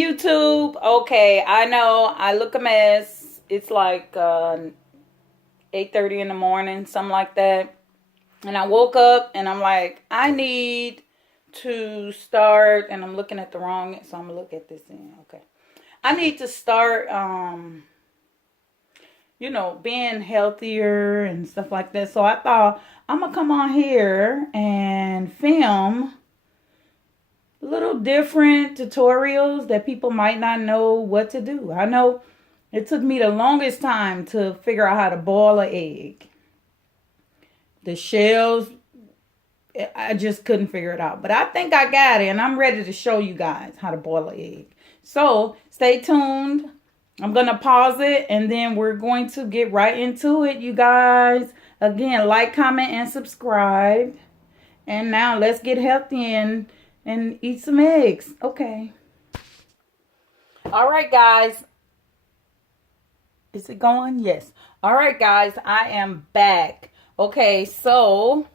YouTube. Okay, I know I look a mess. It's like 8:30 in the morning, something like that. And I woke up and I'm like, I need to start, and I'm looking at the wrong, so I'm gonna look at this in. Okay. I need to start being healthier and stuff like that. So I thought I'm gonna come on here and film little different tutorials that people might not know what to do. I know it took me the longest time to figure out how to boil an egg. The shells, I just couldn't figure it out. But I think I got it, and I'm ready to show you guys how to boil an egg. So stay tuned. I'm going to pause it, and then we're going to get right into it, you guys. Again, like, comment, and subscribe. And now let's get healthy and eat some eggs. Okay. All right, guys. Is it going? Yes. All right, guys. I am back. Okay, so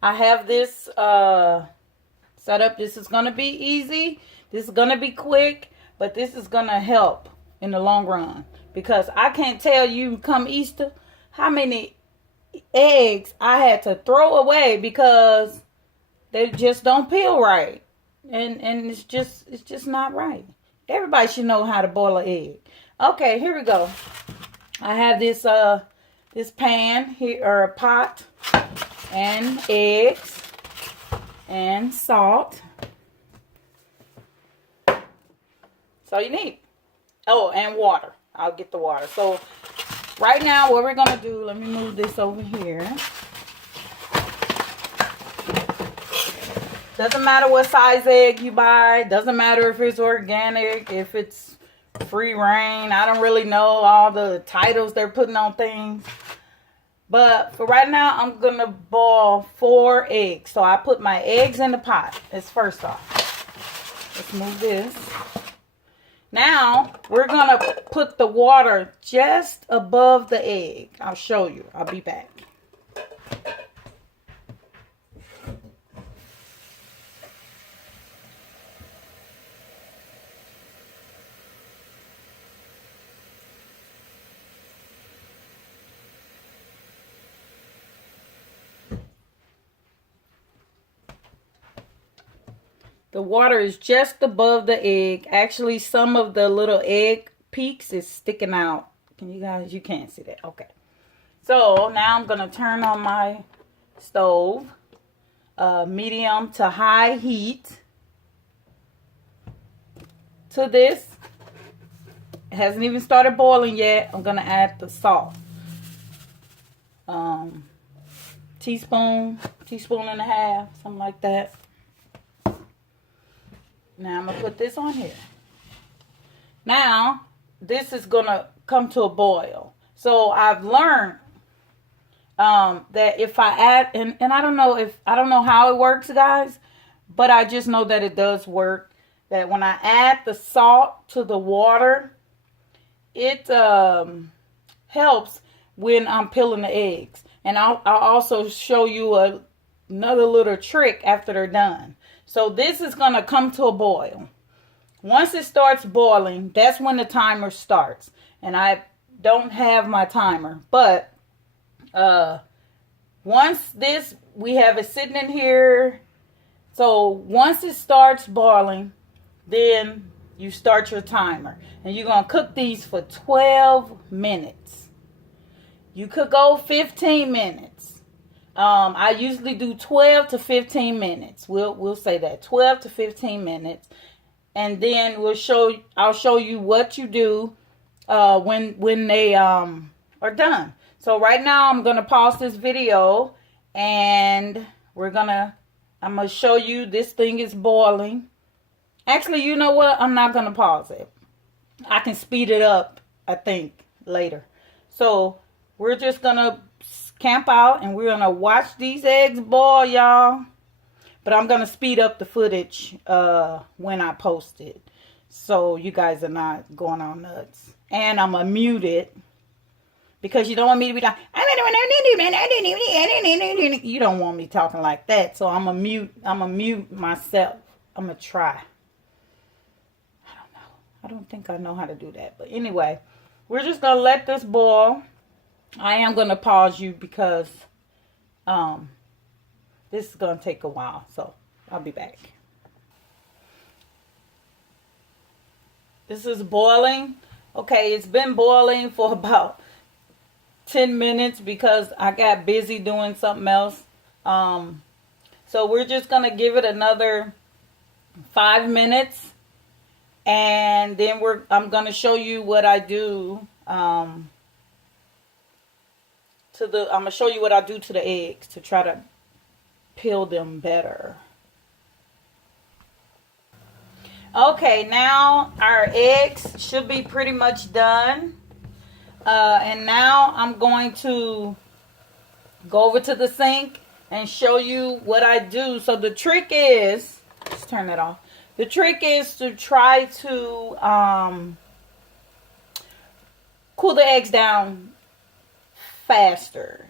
I have this set up. This is going to be easy. This is going to be quick, but this is going to help in the long run, because I can't tell you come Easter how many eggs I had to throw away because they just don't peel right, and it's just not right. Everybody should know how to boil an egg. Okay, here we go. I have this this pan here, or a pot, and eggs and salt. So you need. Oh, and water. I'll get the water. So right now what we're going to do, let me move this over here. Doesn't matter what size egg you buy. Doesn't matter if it's organic, if it's free range. I don't really know all the titles they're putting on things. But for right now, I'm going to boil 4 eggs. So I put my eggs in the pot. That's first off. Let's move this. Now, we're going to put the water just above the egg. I'll show you. I'll be back. The water is just above the egg. Actually, some of the little egg peaks is sticking out. You can't see that. Okay. So now I'm going to turn on my stove. Medium to high heat. To this. It hasn't even started boiling yet. I'm going to add the salt. Teaspoon and a half, something like that. Now I'm going to put this on here. Now, this is going to come to a boil. So I've learned that if I add, and I don't know how it works, guys, but I just know that it does work. That when I add the salt to the water, it helps when I'm peeling the eggs. And I'll also show you another little trick after they're done. So this is going to come to a boil. Once it starts boiling, that's when the timer starts. And I don't have my timer. But once we have it sitting in here. So once it starts boiling, then you start your timer. And you're going to cook these for 12 minutes. You could go 15 minutes. I usually do 12 to 15 minutes. We'll say that 12 to 15 minutes, and then I'll show you what you do when they are done. So right now I'm gonna pause this video, and I'm gonna show you this thing is boiling. Actually, you know what? I'm not gonna pause it. I can speed it up, I think, later. So we're just gonna camp out, and we're gonna watch these eggs boil, y'all. But I'm gonna speed up the footage when I post it, so you guys are not going on nuts. And I'm gonna mute it, because you don't want me to be like, you don't want me talking like that. So I'm gonna mute myself. I'm gonna try. don't think I know how to do that. But anyway, we're just going to let this boil. I am going to pause you because this is going to take a while. So I'll be back. This is boiling. Okay, it's been boiling for about 10 minutes because I got busy doing something else. So we're just going to give it another 5 minutes. And then I'm going to show you what I do I'm going to show you what I do to the eggs to try to peel them better. Okay, now our eggs should be pretty much done. And now I'm going to go over to the sink and show you what I do. So the trick is, let's turn that off. The trick is to try to cool the eggs down faster.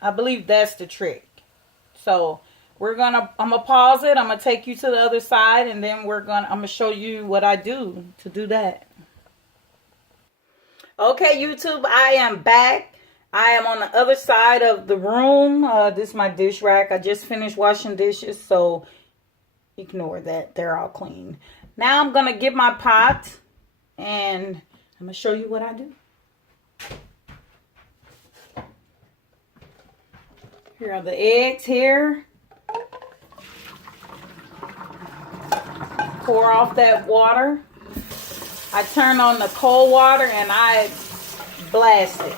I believe that's the trick. So I'm gonna pause it. I'm gonna take you to the other side, and then I'm gonna show you what I do to do that. Okay, YouTube, I am back. I am on the other side of the room. This is my dish rack. I just finished washing dishes, so ignore that. They're all clean. Now I'm gonna get my pot, and I'm gonna show you what I do. Here are the eggs here. Pour off that water. I turn on the cold water and I blast it.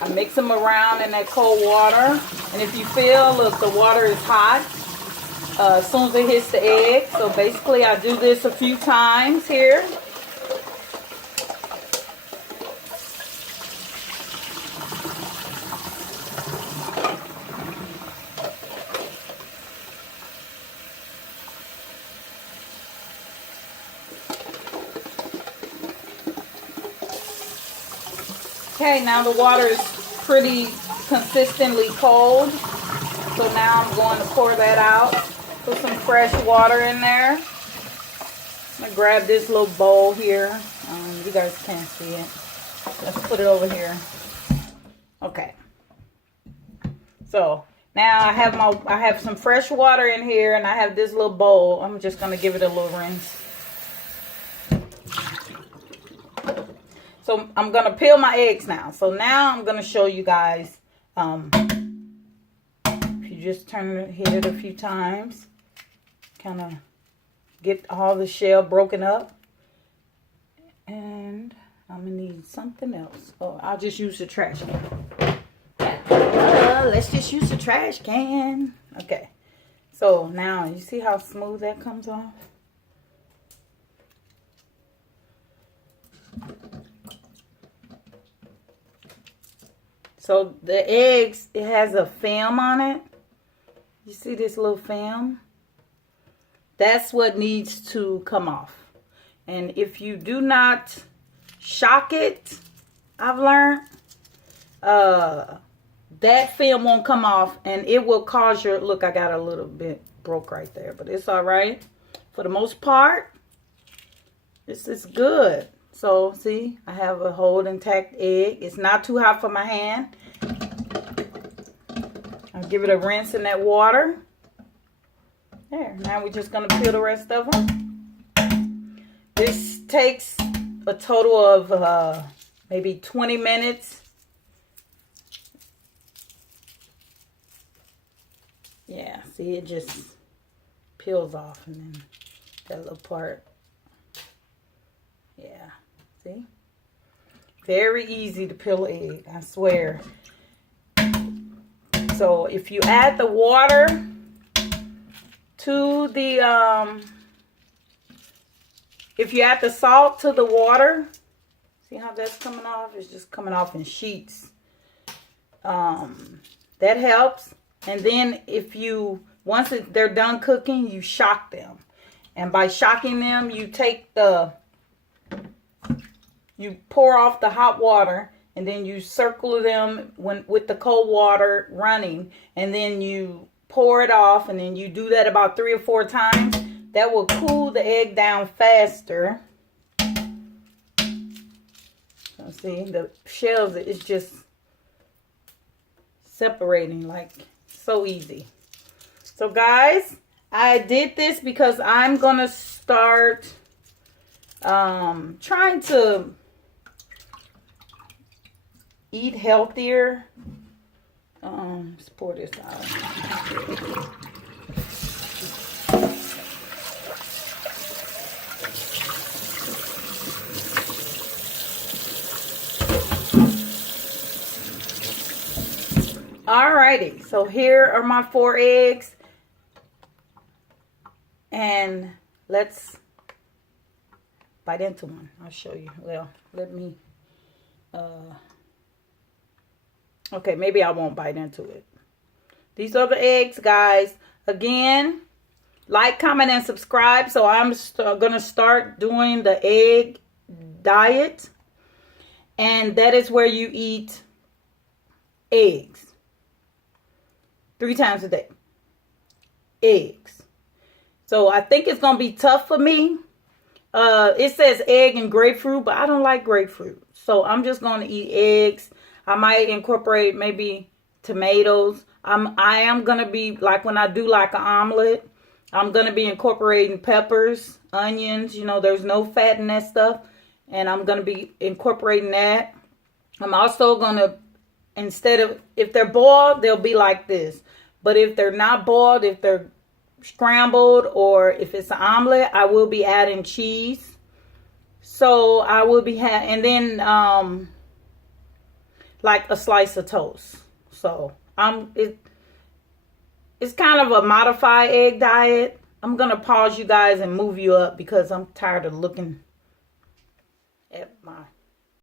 I mix them around in that cold water. And if you feel, look, the water is hot as soon as it hits the egg. So basically I do this a few times here. Okay, now the water is pretty consistently cold. So now I'm going to pour that out. Put some fresh water in there. I'm going to grab this little bowl here. You guys can't see it. Let's put it over here. Okay. So now I have some fresh water in here, and I have this little bowl. I'm just going to give it a little rinse. So I'm going to peel my eggs now. So now I'm going to show you guys, if you just hit it a few times, kind of get all the shell broken up. And I'm going to need something else. Oh, I'll just use the trash can. Let's just use the trash can. Okay. So now you see how smooth that comes off? So the eggs, it has a film on it. You see this little film? That's what needs to come off. And if you do not shock it, I've learned, that film won't come off, and it will cause your, look, I got a little bit broke right there, but it's all right. For the most part, this is good. So, see, I have a whole intact egg. It's not too hot for my hand. I'll give it a rinse in that water. There, now we're just going to peel the rest of them. This takes a total of maybe 20 minutes. Yeah, see, it just peels off, and then that little part. Yeah, see? Very easy to peel egg, I swear. So if you add the water to the, if you add the salt to the water, see how that's coming off? It's just coming off in sheets. That helps. And then if you, once they're done cooking, you shock them. And by shocking them, you take you pour off the hot water, and then you circle them with the cold water running, and then you pour it off, and then you do that about 3 or 4 times. That will cool the egg down faster. So see, the shells is just separating like so easy. So guys, I did this because I'm gonna start trying to eat healthier. Let's pour this out. Alrighty, so here are my 4 eggs. And let's bite into one. I'll show you. Well, let me okay, maybe I won't bite into it. These are the eggs, guys. Again, like, comment, and subscribe. So I'm going to start doing the egg diet. And that is where you eat eggs 3 times a day. Eggs. So I think it's going to be tough for me. It says egg and grapefruit, but I don't like grapefruit. So I'm just going to eat eggs. I might incorporate maybe tomatoes. I am going to be, like when I do like an omelet, I'm going to be incorporating peppers, onions. You know, there's no fat in that stuff. And I'm going to be incorporating that. I'm also going to, instead of, if they're boiled, they'll be like this. But if they're not boiled, if they're scrambled, or if it's an omelet, I will be adding cheese. So I will be and then like a slice of toast. So it's kind of a modified egg diet. I'm gonna pause you guys and move you up because I'm tired of looking at my